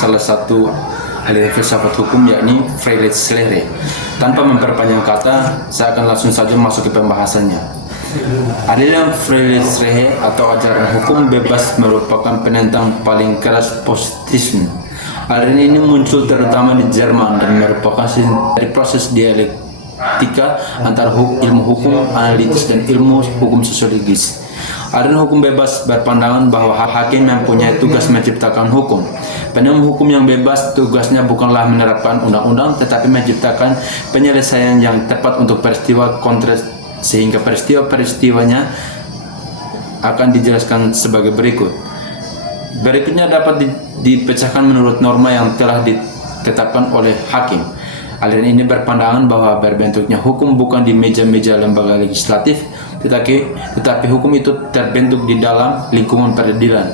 salah satu ahli filsafat hukum, yakni Friedrich Schiller. Tanpa memperpanjang kata, saya akan langsung saja masuk ke pembahasannya. Aliran Friedrich Schiller atau ajaran hukum bebas merupakan penentang paling keras positivisme. Aliran ini muncul terutama di Jerman dan merupakan dari proses dialektika antara ilmu hukum analitis dan ilmu hukum sosiologis. Aliran hukum bebas berpandangan bahwa hakim mempunyai tugas menciptakan hukum. Penemu hukum yang bebas tugasnya bukanlah menerapkan undang-undang, tetapi menciptakan penyelesaian yang tepat untuk peristiwa konteks, sehingga peristiwa-peristiwanya akan dijelaskan sebagai berikut. Berikutnya dapat dipecahkan menurut norma yang telah ditetapkan oleh hakim. Aliran ini berpandangan bahwa berbentuknya hukum bukan di meja-meja lembaga legislatif, tetapi hukum itu terbentuk di dalam lingkungan peradilan.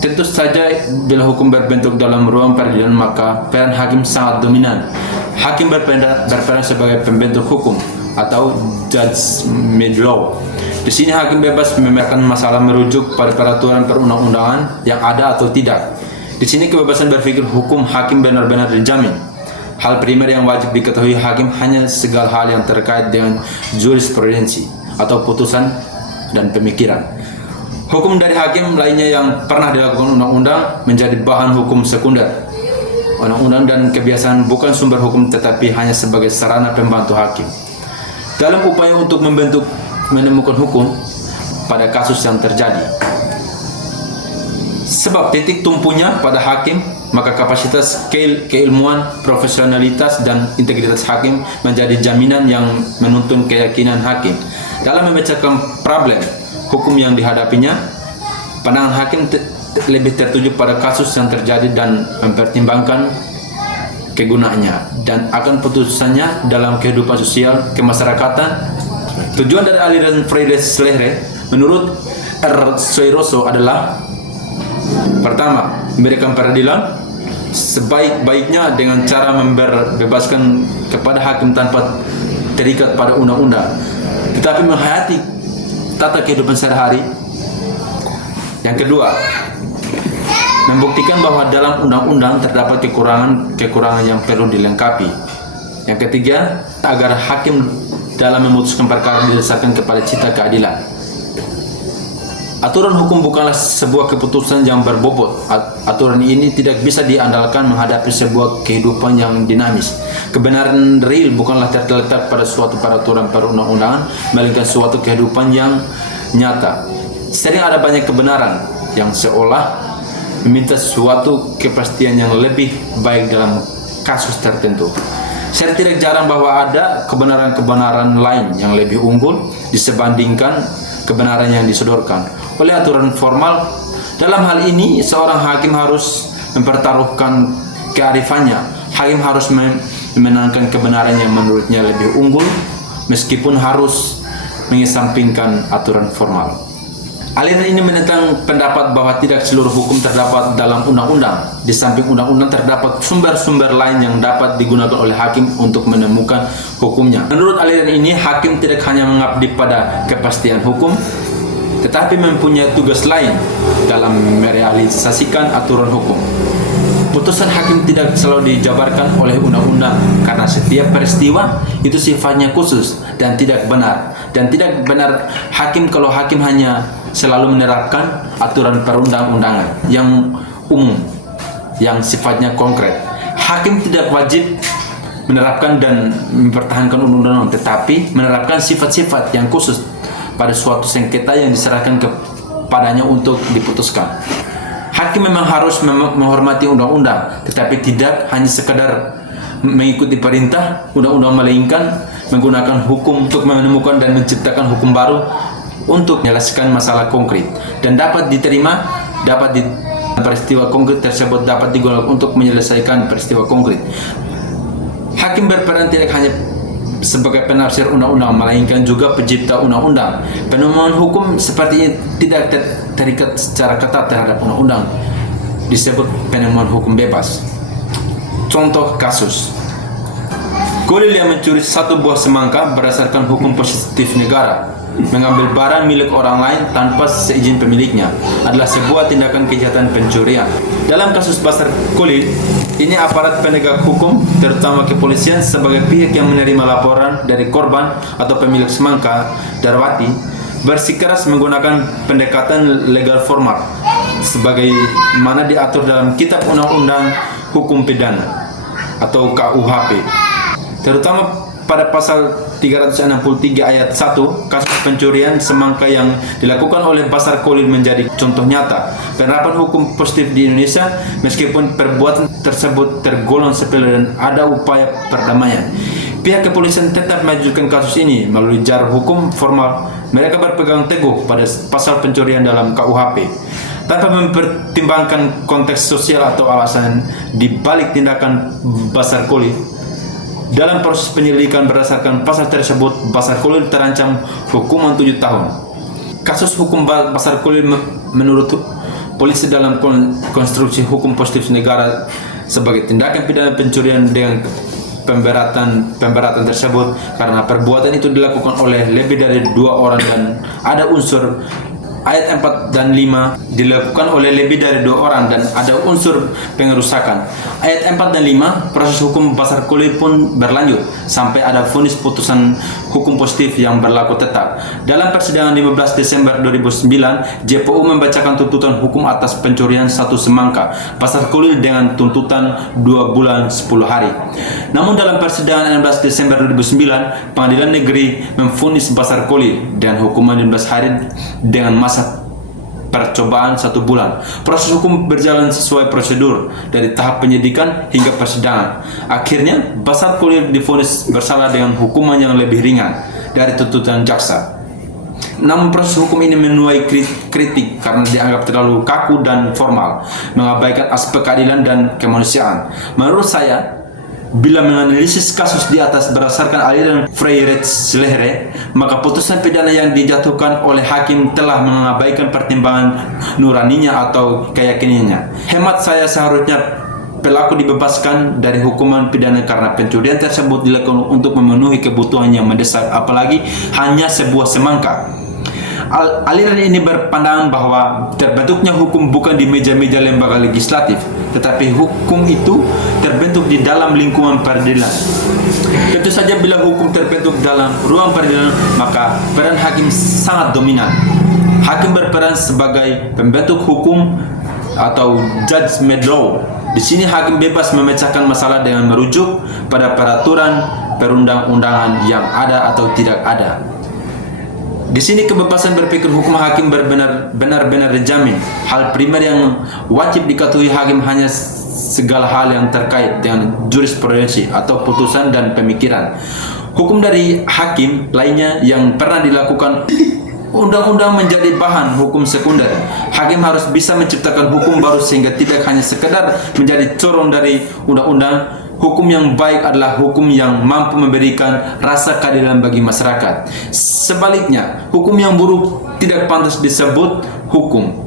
Tentu saja bila hukum berbentuk dalam ruang peradilan, maka peran hakim sangat dominan. Hakim berperan sebagai pembentuk hukum atau judge made law. Di sini hakim bebas membiarkan masalah merujuk pada peraturan perundang-undangan yang ada atau tidak. Di sini kebebasan berpikir hukum hakim benar-benar dijamin. Hal primer yang wajib diketahui hakim hanya segala hal yang terkait dengan jurisprudensi atau putusan dan pemikiran. Hukum dari hakim lainnya yang pernah dilakukan undang-undang menjadi bahan hukum sekunder. Undang-undang dan kebiasaan bukan sumber hukum, tetapi hanya sebagai sarana pembantu hakim dalam upaya untuk menemukan hukum pada kasus yang terjadi. Sebab titik tumpunya pada hakim, maka kapasitas keilmuan, profesionalitas, dan integritas hakim menjadi jaminan yang menuntun keyakinan hakim dalam memecahkan problem hukum yang dihadapinya. Pandangan hakim lebih tertuju pada kasus yang terjadi dan mempertimbangkan kegunaannya dan akan putusannya dalam kehidupan sosial kemasyarakatan. Tujuan dari aliran Friedrich Schiller menurut R. Soiroso adalah: pertama, memberikan peradilan sebaik-baiknya dengan cara membebaskan kepada hakim tanpa terikat pada undang-undang, tetapi menghayati tata kehidupan sehari-hari. Yang kedua, membuktikan bahwa dalam undang-undang terdapat kekurangan yang perlu dilengkapi. Yang ketiga, agar hakim dalam memutuskan perkara didasarkan kepada cita keadilan. Aturan hukum bukanlah sebuah keputusan yang berbobot. Aturan ini tidak bisa diandalkan menghadapi sebuah kehidupan yang dinamis. Kebenaran real bukanlah terletak pada suatu peraturan perundang-undangan, melainkan suatu kehidupan yang nyata. Sering ada banyak kebenaran yang seolah meminta suatu kepastian yang lebih baik dalam kasus tertentu. Saya tidak jarang bahwa ada kebenaran-kebenaran lain yang lebih unggul disebandingkan kebenaran yang disodorkan oleh aturan formal. Dalam hal ini, seorang hakim harus mempertaruhkan kearifannya. Hakim harus memenangkan kebenaran yang menurutnya lebih unggul, meskipun harus mengesampingkan aturan formal. Aliran ini menentang pendapat bahwa tidak seluruh hukum terdapat dalam undang-undang. Di samping undang-undang terdapat sumber-sumber lain yang dapat digunakan oleh hakim untuk menemukan hukumnya. Menurut aliran ini, hakim tidak hanya mengabdi pada kepastian hukum, tetapi mempunyai tugas lain dalam merealisasikan aturan hukum. Putusan hakim tidak selalu dijabarkan oleh undang-undang, karena setiap peristiwa itu sifatnya khusus dan tidak benar. Dan tidak benar hakim kalau hakim hanya selalu menerapkan aturan perundang-undangan yang umum, yang sifatnya konkret. Hakim tidak wajib menerapkan dan mempertahankan undang-undang, tetapi menerapkan sifat-sifat yang khusus pada suatu sengketa yang diserahkan kepadanya untuk diputuskan. Hakim memang harus menghormati undang-undang, tetapi tidak hanya sekedar mengikuti perintah undang-undang, melainkan menggunakan hukum untuk menemukan dan menciptakan hukum baru untuk menyelesaikan masalah konkret dan dapat diterima, peristiwa konkret tersebut dapat digunakan untuk menyelesaikan peristiwa konkret. Hakim berperan tidak hanya sebagai penafsir undang-undang, melainkan juga pencipta undang-undang. Penemuan hukum seperti ini tidak terikat secara ketat terhadap undang-undang, disebut penemuan hukum bebas. Contoh kasus: kurir yang mencuri satu buah semangka berdasarkan hukum positif negara. mengambil barang milik orang lain tanpa seizin pemiliknya adalah sebuah tindakan kejahatan pencurian. Dalam kasus Basar Khalil, ini aparat penegak hukum, terutama kepolisian sebagai pihak yang menerima laporan dari korban atau pemilik semangka Darwati, bersikeras menggunakan pendekatan legal formal sebagai mana diatur dalam Kitab Undang-Undang Hukum Pidana atau KUHP, terutama pada pasal 363 ayat 1, kasus pencurian semangka yang dilakukan oleh Basar Khalil menjadi contoh nyata penerapan hukum positif di Indonesia meskipun perbuatan tersebut tergolong sepele dan ada upaya perdamaian. Pihak kepolisian tetap mengajukan kasus ini melalui jalur hukum formal. Mereka berpegang teguh pada pasal pencurian dalam KUHP tanpa mempertimbangkan konteks sosial atau alasan di balik tindakan Basar Khalil. Dalam proses penyelidikan berdasarkan pasal tersebut, Basar Khalil terancam hukuman 7 tahun. Kasus hukum Basar Khalil menurut polisi dalam konstruksi hukum positif negara sebagai tindakan pidana pencurian dengan pemberatan tersebut karena perbuatan itu dilakukan oleh lebih dari 2 orang dan ada unsur ayat 4 dan 5 dilakukan oleh lebih dari 2 orang dan ada unsur pengerusakan. Ayat 4 dan 5, proses hukum Basar Khalil pun berlanjut sampai ada vonis putusan hukum positif yang berlaku tetap. Dalam persidangan 15 Desember 2009, JPU membacakan tuntutan hukum atas pencurian 1 semangka Basar Khalil dengan tuntutan 2 bulan 10 hari. Namun dalam persidangan 16 Desember 2009, Pengadilan Negeri memvonis Basar Khalil dengan hukuman 15 hari dengan masa percobaan 1 bulan. Proses hukum berjalan sesuai prosedur dari tahap penyidikan hingga persidangan. Akhirnya Basar Khalil divonis bersalah dengan hukuman yang lebih ringan dari tuntutan jaksa. Namun proses hukum ini menuai kritik karena dianggap terlalu kaku dan formal, mengabaikan aspek keadilan dan kemanusiaan. Menurut saya, bila menganalisis kasus di atas berdasarkan aliran Freirechtslehre, maka putusan pidana yang dijatuhkan oleh hakim telah mengabaikan pertimbangan nuraninya atau keyakinannya. Hemat saya, seharusnya pelaku dibebaskan dari hukuman pidana karena pencurian tersebut dilakukan untuk memenuhi kebutuhan yang mendesak, apalagi hanya sebuah semangka. Aliran ini berpandangan bahwa terbentuknya hukum bukan di meja-meja lembaga legislatif, tetapi hukum itu terbentuk di dalam lingkungan peradilan. Tentu saja bila hukum terbentuk dalam ruang peradilan, maka peran hakim sangat dominan. Hakim berperan sebagai pembentuk hukum atau judgment law. Di sini hakim bebas memecahkan masalah dengan merujuk pada peraturan perundang-undangan yang ada atau tidak ada. Di sini kebebasan berpikir hukum hakim benar-benar dijamin. Hal primer yang wajib diketahui hakim hanya segala hal yang terkait dengan jurisprudensi atau putusan dan pemikiran. Hukum dari hakim lainnya yang pernah dilakukan undang-undang menjadi bahan hukum sekunder. Hakim harus bisa menciptakan hukum baru sehingga tidak hanya sekedar menjadi corong dari undang-undang. Hukum yang baik adalah hukum yang mampu memberikan rasa keadilan bagi masyarakat. Sebaliknya, hukum yang buruk tidak pantas disebut hukum.